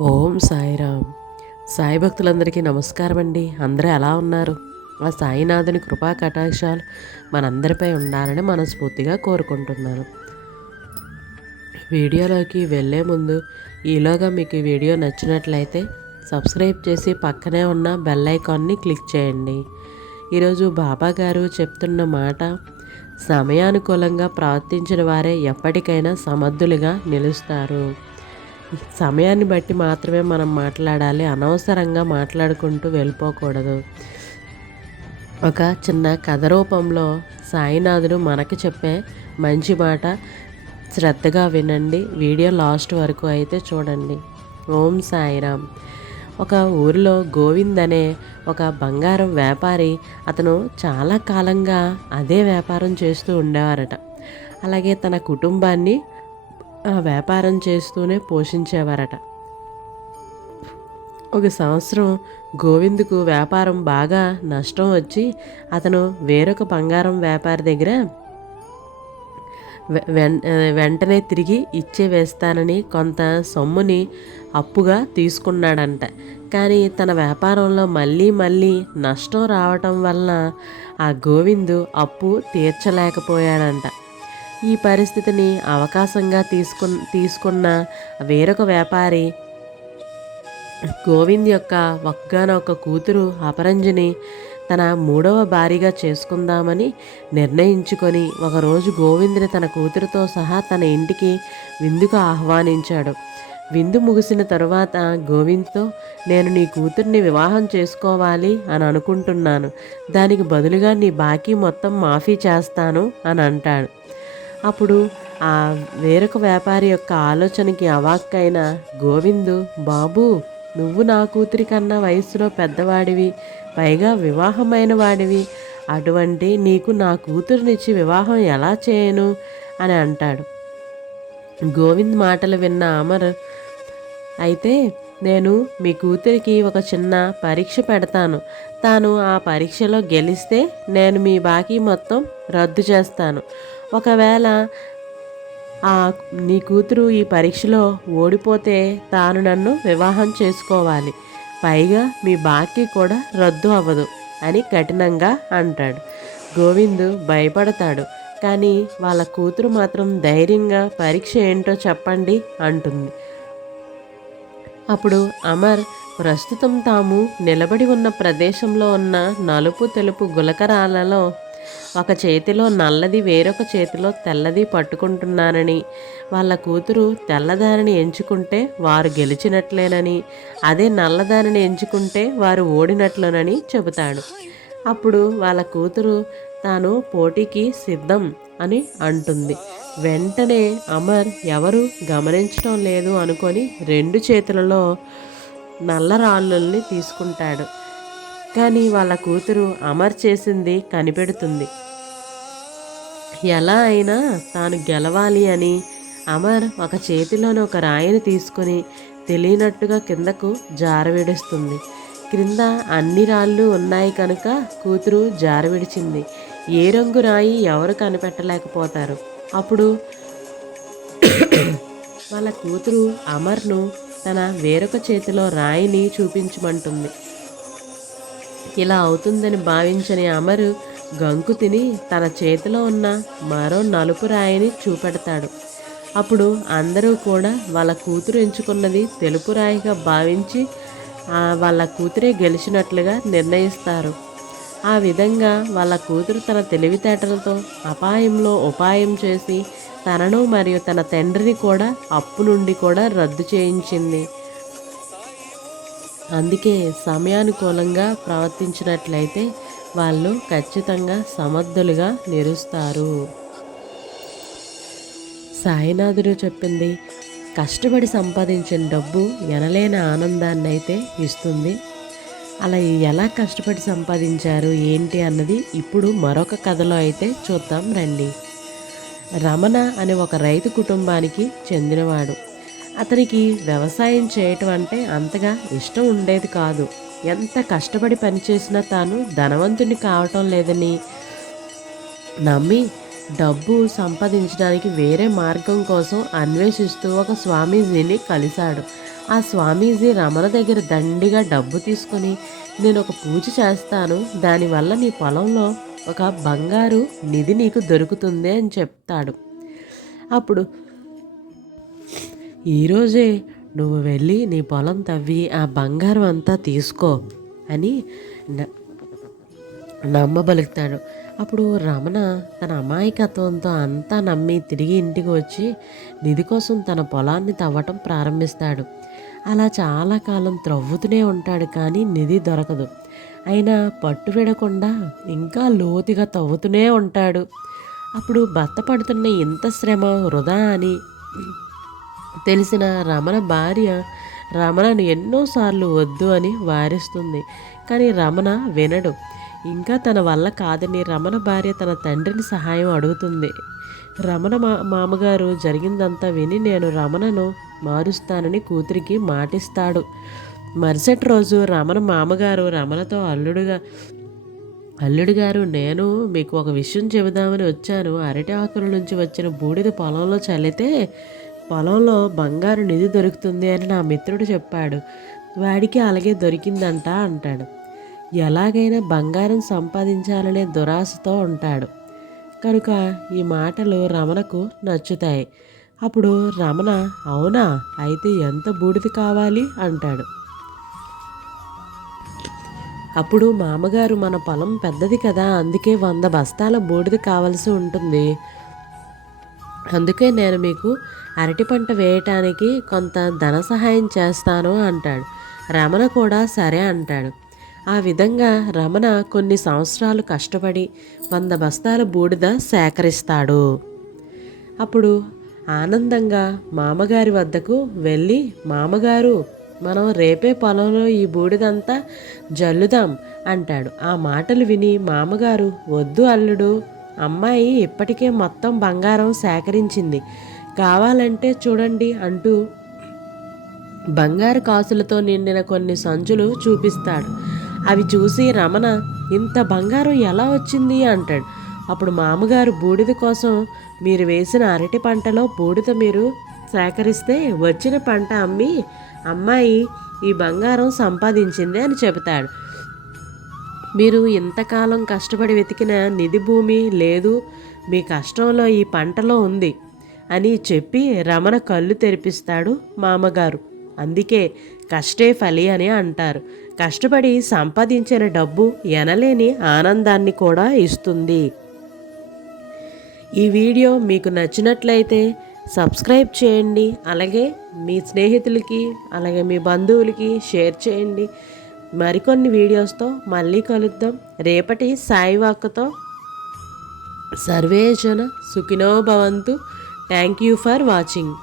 ఓం సాయిరామ్. సాయి భక్తులందరికీ నమస్కారం అండి అందరూ ఎలా ఉన్నారు? ఆ సాయినాథుని కృపా కటాక్షాలు మనందరిపై ఉండాలని మనస్ఫూర్తిగా కోరుకుంటున్నాను. వీడియోలోకి వెళ్ళే ముందు ఈలోగా మీకు ఈ వీడియో నచ్చినట్లయితే సబ్స్క్రైబ్ చేసి పక్కనే ఉన్న బెల్ ఐకాన్ని క్లిక్ చేయండి. ఈరోజు బాబా గారు చెప్తున్న మాట సమయానుకూలంగా ప్రవర్తించిన వారే ఎప్పటికైనా సమర్థులుగా నిలుస్తారు. సమయాన్ని బట్టి మాత్రమే మనం మాట్లాడాలి అనవసరంగా మాట్లాడుకుంటూ వెళ్ళిపోకూడదు. ఒక చిన్న కథ రూపంలో సాయినాథుడు మనకి చెప్పే మంచి మాట శ్రద్ధగా వినండి. వీడియో లాస్ట్ వరకు అయితే చూడండి. ఓం సాయిరామ్. ఒక ఊరిలో గోవింద్ అనే ఒక బంగారం వ్యాపారి అతను చాలా కాలంగా అదే వ్యాపారం చేస్తూ ఉండేవారట. అలాగే తన కుటుంబాన్ని ఆ వ్యాపారం చేస్తూనే పోషించేవారట. ఒక సంవత్సరం గోవిందుకు వ్యాపారం బాగా నష్టం వచ్చి అతను వేరొక బంగారం వ్యాపారి దగ్గర వె- వెంటనే తిరిగి ఇచ్చే వేస్తానని కొంత సొమ్ముని అప్పుగా తీసుకున్నాడంట. కానీ తన వ్యాపారంలో మళ్ళీ మళ్ళీ నష్టం రావటం వలన ఆ గోవిందు అప్పు తీర్చలేకపోయాడంట. ఈ పరిస్థితిని అవకాశంగా తీసుకు తీసుకున్న వేరొక వ్యాపారి గోవింద్ యొక్క ఒక్కగానొక్క కూతురు అపరంజిని తన మూడవ భారీగా చేసుకుందామని నిర్ణయించుకొని ఒకరోజు గోవిందుని తన కూతురుతో సహా తన ఇంటికి విందుకు ఆహ్వానించాడు. విందు ముగిసిన తరువాత గోవింద్తో నేను నీ కూతుర్ని వివాహం చేసుకోవాలి అని అనుకుంటున్నాను. దానికి బదులుగా నీ బాకీ మొత్తం మాఫీ చేస్తాను అని అంటాడు. అప్పుడు ఆ వేరొక వ్యాపారి యొక్క ఆలోచనకి అవాక్కైన గోవిందు బాబు నువ్వు నా కూతురి కన్నా వయసులో పెద్దవాడివి పైగా వివాహమైన వాడివి. అటువంటి నీకు నా కూతురునిచ్చి వివాహం ఎలా చేయను? అని అంటాడు. గోవింద్ మాటలు విన్న అమర్ అయితే నేను మీ కూతురికి ఒక చిన్న పరీక్ష పెడతాను. తాను ఆ పరీక్షలో గెలిస్తే నేను మీ బాకీ మొత్తం రద్దు చేస్తాను. ఒకవేళ ఆ నీ కూతురు ఈ పరీక్షలో ఓడిపోతే తాను నన్ను వివాహం చేసుకోవాలి. పైగా మీ బాకీ కూడా రద్దు అవ్వదు అని కఠినంగా అంటాడు. గోవిందు భయపడతాడు. కానీ వాళ్ళ కూతురు మాత్రం ధైర్యంగా పరీక్ష ఏంటో చెప్పండి అంటుంది. అప్పుడు అమర్ ప్రస్తుతం తాము నిలబడి ఉన్న ప్రదేశంలో ఉన్న నలుపు తెలుపు గులకరాలలో ఒక చేతిలో నల్లది వేరొక చేతిలో తెల్లది పట్టుకుంటున్నానని. వాళ్ళ కూతురు తెల్లదానిని ఎంచుకుంటే వారు గెలిచినట్లేనని అదే నల్లదానిని ఎంచుకుంటే వారు ఓడినట్లునని చెబుతాడు. అప్పుడు వాళ్ళ కూతురు తాను పోటీకి సిద్ధం అని అంటుంది. వెంటనే అమర్ ఎవరు గమనించడం లేదు అనుకొని రెండు చేతులలో నల్ల రాళ్ళని తీసుకుంటాడు. కానీ వాళ్ళ కూతురు అమర్ చేసింది కనిపెడుతుంది. ఎలా అయినా తాను గెలవాలి అని అమర్ ఒక చేతిలోని ఒక రాయిని తీసుకొని తెలియనట్టుగా కిందకు జారవిడుస్తుంది. క్రింద అన్ని రాళ్ళు ఉన్నాయి కనుక కూతురు జారవిడిచింది. ఏ రంగు రాయి ఎవరు కనిపెట్టలేకపోతారు. అప్పుడు వాళ్ళ కూతురు అమర్ను తన వేరొక చేతిలో రాయిని చూపించమంటుంది. ఇలా అవుతుందని భావించని అమరు గంకు తిని తన చేతిలో ఉన్న మరో నలుపు రాయిని చూపెడతాడు. అప్పుడు అందరూ కూడా వాళ్ళ కూతురు ఎంచుకున్నది తెలుపు రాయిగా భావించి వాళ్ళ కూతురే గెలిచినట్లుగా నిర్ణయిస్తారు. ఆ విధంగా వాళ్ళ కూతురు తన తెలివితేటలతో అపాయంలో ఉపాయం చేసి తనను మరియు తన తండ్రిని కూడా అప్పు నుండి కూడా రద్దు చేయించింది. అందుకే సమయానుకూలంగా ప్రవర్తించినట్లయితే వాళ్ళు ఖచ్చితంగా సమర్థులుగా నిలుస్తారు. సాయినాథుడు చెప్పింది కష్టపడి సంపాదించిన డబ్బు ఎనలేని ఆనందాన్ని అయితే ఇస్తుంది. అలా ఎలా కష్టపడి సంపాదించారు ఏంటి అన్నది ఇప్పుడు మరొక కథలో అయితే చూద్దాం రండి. రమణ అనే ఒక రైతు కుటుంబానికి చెందినవాడు. అతనికి వ్యవసాయం చేయటం అంటే అంతగా ఇష్టం ఉండేది కాదు. ఎంత కష్టపడి పనిచేసినా తాను ధనవంతుని కావటం లేదని నమ్మి డబ్బు సంపాదించడానికి వేరే మార్గం కోసం అన్వేషిస్తూ ఒక స్వామీజీని కలిశాడు. ఆ స్వామీజీ రమణ దగ్గర దండిగా డబ్బు తీసుకొని నేను ఒక పూజ చేస్తాను. దానివల్ల నీ పొలంలో ఒక బంగారు నిధి నీకు దొరుకుతుంది అని చెప్తాడు. అప్పుడు ఈరోజే నువ్వు వెళ్ళి నీ పొలం తవ్వి ఆ బంగారం అంతా తీసుకో అని న- నమ్మబలుకుతాడు. అప్పుడు రమణ తన అమాయకత్వంతో అంతా నమ్మి తిరిగి ఇంటికి వచ్చి నిధి కోసం తన పొలాన్ని తవ్వటం ప్రారంభిస్తాడు. అలా చాలా కాలం త్రవ్వుతూనే ఉంటాడు కానీ నిధి దొరకదు. అయినా పట్టు విడకుండా ఇంకా లోతుగా తవ్వుతూనే ఉంటాడు. అప్పుడు భర్త పడుతున్న ఇంత శ్రమ వృధా అని తెలిసిన రమణ భార్య రమణను ఎన్నోసార్లు వద్దు అని వారిస్తుంది. కానీ రమణ వినడు. ఇంకా తన వల్ల కాదని రమణ భార్య తన తండ్రిని సహాయం అడుగుతుంది. రమణ మా మామగారు జరిగిందంతా విని నేను రమణను మారుస్తానని కూతురికి మాటిస్తాడు. మరుసటి రోజు రమణ మామగారు రమణతో అల్లుడుగా అల్లుడు గారు నేను మీకు ఒక విషయం చెబుదామని వచ్చాను. అరటి ఆకుల నుంచి వచ్చిన బూడిద పొలంలో చల్లితే పొలంలో బంగారు నిధి దొరుకుతుంది అని నా మిత్రుడు చెప్పాడు. వాడికి అలాగే దొరికిందంట అంటాడు. ఎలాగైనా బంగారం సంపాదించాలనే దురాశతో ఉంటాడు. కనుక ఈ మాటలు రమణకు నచ్చుతాయి. అప్పుడు రమణ అవునా? అయితే ఎంత బూడిద కావాలి? అంటాడు. అప్పుడు మామగారు మన పొలం పెద్దది కదా అందుకే వంద బస్తాల బూడిద కావలసి ఉంటుంది. అందుకే నేను మీకు అరటి పంట వేయటానికి కొంత ధన సహాయం చేస్తాను అంటాడు. రమణ కూడా సరే అంటాడు. ఆ విధంగా రమణ కొన్ని సంవత్సరాలు కష్టపడి వంద బస్తాల బూడిద సేకరిస్తాడు. అప్పుడు ఆనందంగా మామగారి వద్దకు వెళ్ళి మామగారు మనం రేపే పొలంలో ఈ బూడిదంతా జల్లుదాం అంటాడు. ఆ మాటలు విని మామగారు వద్దు అల్లుడు అమ్మాయి ఇప్పటికే మొత్తం బంగారం సేకరించింది. కావాలంటే చూడండి అంటూ బంగారు కాసులతో నిండిన కొన్ని సంచులు చూపిస్తాడు. అవి చూసి రమణ ఇంత బంగారం ఎలా వచ్చింది? అంటాడు. అప్పుడు మామగారు బూడిద కోసం మీరు వేసిన అరటి పంటలో బూడిద మీరు సేకరిస్తే వచ్చిన పంట అమ్మి అమ్మాయి ఈ బంగారం సంపాదించింది అని చెబుతాడు. మీరు ఇంతకాలం కష్టపడి వెతికిన నిధి భూమి లేదు మీ కష్టంలో ఈ పంటలో ఉంది అని చెప్పి రమణ కళ్ళు తెరిపిస్తాడు మామగారు. అందుకే కష్టే ఫలి అని అంటారు. కష్టపడి సంపాదించిన డబ్బు ఎనలేని ఆనందాన్ని కూడా ఇస్తుంది. ఈ వీడియో మీకు నచ్చినట్లయితే సబ్స్క్రైబ్ చేయండి. అలాగే మీ స్నేహితులకి అలాగే మీ బంధువులకి షేర్ చేయండి. మరికొన్ని వీడియోస్తో మళ్ళీ కలుద్దాం. రేపటి సాయి వాక్కుతో సర్వేజన సుఖినో భవంతు. Thank you for watching